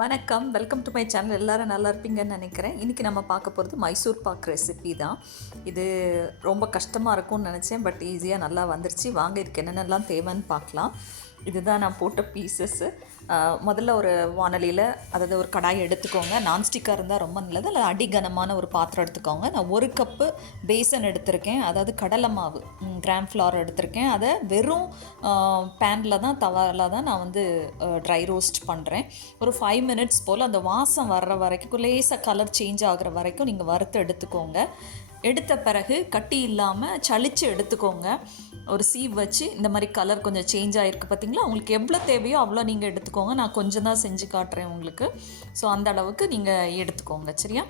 வணக்கம், welcome to my channel. எல்லோரும் நல்லா இருப்பீங்கன்னு நினைக்கிறேன். இன்றைக்கி நம்ம பார்க்க போகிறது மைசூர் பாக் ரெசிபி தான். இது ரொம்ப கஷ்டமாக இருக்கும்னு நினச்சேன், பட் ஈஸியாக நல்லா வந்துருச்சு. வாங்க இதுக்கு என்னென்னலாம் தேவைன்னு பார்க்கலாம். இதுதான் நான் போட்ட பீசஸ்ஸு. முதல்ல ஒரு வானலியில், அதாவது ஒரு கடாயை எடுத்துக்கோங்க. நான்ஸ்டிக்காக இருந்தால் ரொம்ப நல்லது. இல்லை அடிகனமான ஒரு பாத்திரம் எடுத்துக்கோங்க. நான் 1 கப்பு பேசன் எடுத்திருக்கேன், அதாவது கடலை மாவு கிராம் ஃப்ளார் எடுத்திருக்கேன். அதை வெறும் பேனில் தான், தவாவில் தான் நான் வந்து ட்ரை ரோஸ்ட் பண்ணுறேன். ஒரு 5 மினிட்ஸ் போல் அந்த வாசம் வர்ற வரைக்கும், லேசாக கலர் சேஞ்ச் ஆகிற வரைக்கும் நீங்கள் வறுத்து எடுத்துக்கோங்க. எடுத்த பிறகு கட்டி இல்லாமல் சளிச்சு எடுத்துக்கோங்க. ஒரு சீவ் வச்சு இந்த மாதிரி கலர் கொஞ்சம் சேஞ்ச் ஆகிருக்கு பார்த்திங்களா. உங்களுக்கு எவ்வளோ தேவையோ அவ்வளோ நீங்கள் எடுத்துக்கோங்க. நான் கொஞ்சம் தான் செஞ்சு காட்டுறேன் உங்களுக்கு. ஸோ அந்த அளவுக்கு நீங்கள் எடுத்துக்கோங்க, சரியா?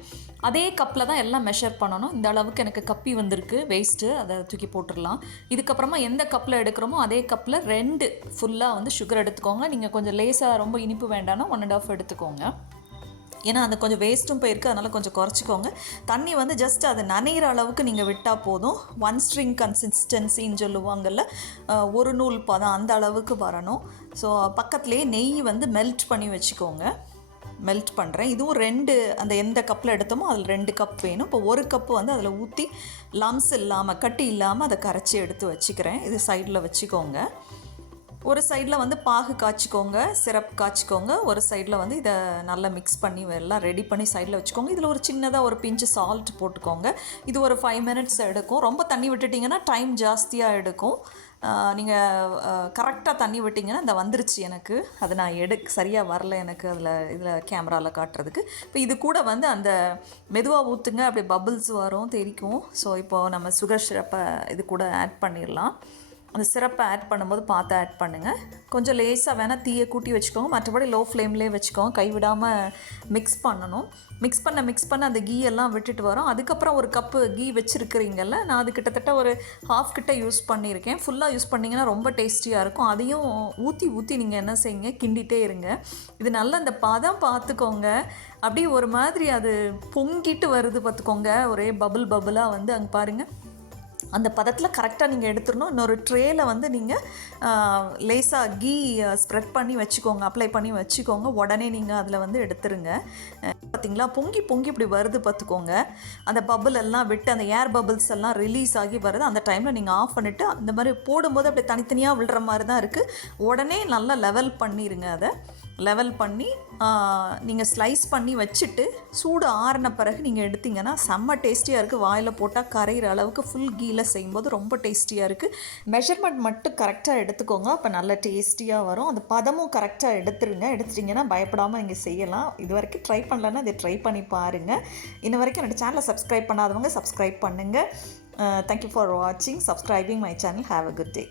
அதே கப்பில் தான் எல்லாம் மெஷர் பண்ணணும். இந்த அளவுக்கு எனக்கு கப்பி வந்திருக்கு, வேஸ்ட்டு, அதை தூக்கி போட்டுடலாம். இதுக்கப்புறமா எந்த கப்பில் எடுக்கிறோமோ அதே கப்பில் 2 ஃபுல்லாக வந்து சுகர் எடுத்துக்கோங்க. நீங்கள் கொஞ்சம் லேசாக ரொம்ப இனிப்பு வேண்டாம்னா 1.5 எடுத்துக்கோங்க. ஏன்னா அந்த கொஞ்சம் வேஸ்ட்டும் போயிருக்கு, அதனால் கொஞ்சம் குறைச்சிக்கோங்க. தண்ணி வந்து ஜஸ்ட் அது நனைகிற அளவுக்கு நீங்கள் விட்டால் போதும். 1 ஸ்ட்ரிங் கன்சிஸ்டன்சின்னு சொல்லுவாங்கள்ல, ஒரு நூல் பதம், அந்த அளவுக்கு வரணும். ஸோ பக்கத்துலேயே நெய் வந்து மெல்ட் பண்ணி வச்சுக்கோங்க. மெல்ட் பண்ணுறேன். இதுவும் 2, அந்த எந்த கப்பில் எடுத்தோமோ அதில் 2 கப் வேணும். இப்போ 1 கப்பு வந்து அதில் ஊற்றி லம்ஸ் இல்லாமல், கட்டி இல்லாமல் அதை கரைச்சி எடுத்து வச்சுக்கிறேன். இது சைடில் வச்சுக்கோங்க. ஒரு சைடில் வந்து பாகு காய்ச்சிக்கோங்க, சிரப் காய்ச்சிக்கோங்க. ஒரு சைடில் வந்து இதை நல்லா மிக்ஸ் பண்ணி எல்லாம் ரெடி பண்ணி சைடில் வச்சுக்கோங்க. இதில் ஒரு சின்னதாக ஒரு பிஞ்சு சால்ட் போட்டுக்கோங்க. இது ஒரு 5 மினிட்ஸ் எடுக்கும். ரொம்ப தண்ணி விட்டுட்டிங்கன்னா டைம் ஜாஸ்தியாக எடுக்கும். நீங்கள் கரெக்டாக தண்ணி விட்டிங்கன்னா இந்த வந்துருச்சு எனக்கு. அது நான் சரியாக வரல எனக்கு இதில் கேமராவில் காட்டுறதுக்கு. இப்போ இது கூட வந்து அந்த மெதுவாக ஊற்றுங்க, அப்படி பபிள்ஸ் வரும், தெரிக்கும். ஸோ இப்போது நம்ம சுகர் சிரப்பை இது கூட ஆட் பண்ணிடலாம். அந்த சிரப்பை ஆட் பண்ணும்போது பார்த்து ஆட் பண்ணுங்கள். கொஞ்சம் லேசாக வேணால் தீயை கூட்டி வச்சுக்கோங்க. மற்றபடி லோ ஃப்ளேம்லேயே வச்சுக்கோங்க. கைவிடாமல் மிக்ஸ் பண்ணணும். மிக்ஸ் பண்ண அந்த கீ எல்லாம் விட்டுட்டு வரும். அதுக்கப்புறம் 1 கப்பு கீ வச்சுருக்கிறீங்கல்ல, நான் அது கிட்டத்தட்ட ஒரு ஹாஃப் கிட்ட யூஸ் பண்ணியிருக்கேன். ஃபுல்லாக யூஸ் பண்ணிங்கன்னா ரொம்ப டேஸ்டியாக இருக்கும். அதையும் ஊற்றி நீங்கள் என்ன செய்யுங்க, கிண்டிகிட்டே இருங்க. இது நல்லா அந்த பதம் பார்த்துக்கோங்க. அப்படியே ஒரு மாதிரி அது பொங்கிட்டு வருது பார்த்துக்கோங்க. ஒரே பபுளாக வந்து அங்கே பாருங்கள். அந்த பதத்தில் கரெக்டாக நீங்கள் எடுத்துடணும். இன்னொரு ட்ரேயில் வந்து நீங்கள் லேசாக கீ ஸ்ப்ரெட் பண்ணி வச்சுக்கோங்க, அப்ளை பண்ணி வச்சுக்கோங்க. உடனே நீங்கள் அதில் வந்து எடுத்துருங்க. பார்த்திங்களா, பொங்கி இப்படி வருது பார்த்துக்கோங்க. அந்த பபுள் எல்லாம் விட்டு, அந்த ஏர் பபுள்ஸ் எல்லாம் ரிலீஸ் ஆகி வருது. அந்த டைமில் நீங்கள் ஆஃப் பண்ணிவிட்டு, அந்த மாதிரி போடும்போது அப்படியே தனித்தனியாக விழுற மாதிரி தான் இருக்குது. உடனே நல்லா லெவல் பண்ணிடுங்க. அதை லெவல் பண்ணி நீங்கள் ஸ்லைஸ் பண்ணி வச்சுட்டு சூடு ஆறின பிறகு நீங்கள் எடுத்திங்கன்னா செம்ம டேஸ்டியாக இருக்குது. வாயில் போட்டால் கரைகிற அளவுக்கு ஃபுல் கீயில் செய்யும்போது ரொம்ப டேஸ்டியாக இருக்குது. மெஷர்மெண்ட் மட்டும் கரெக்டாக எடுத்துக்கோங்க, அப்போ நல்ல டேஸ்டியாக வரும். அந்த பதமும் கரெக்டாக எடுத்துட்டிங்கன்னா பயப்படாமல் நீங்கள் செய்யலாம். இது வரைக்கும் ட்ரை பண்ணலன்னா இதை ட்ரை பண்ணி பாருங்கள். இன்ன வரைக்கும் என்னோடய சேனலை சப்ஸ்கிரைப் பண்ணாதவங்க சப்ஸ்கிரைப் பண்ணுங்கள். தேங்க்யூ ஃபார் வாட்சிங், subscribing my channel. Have a good day.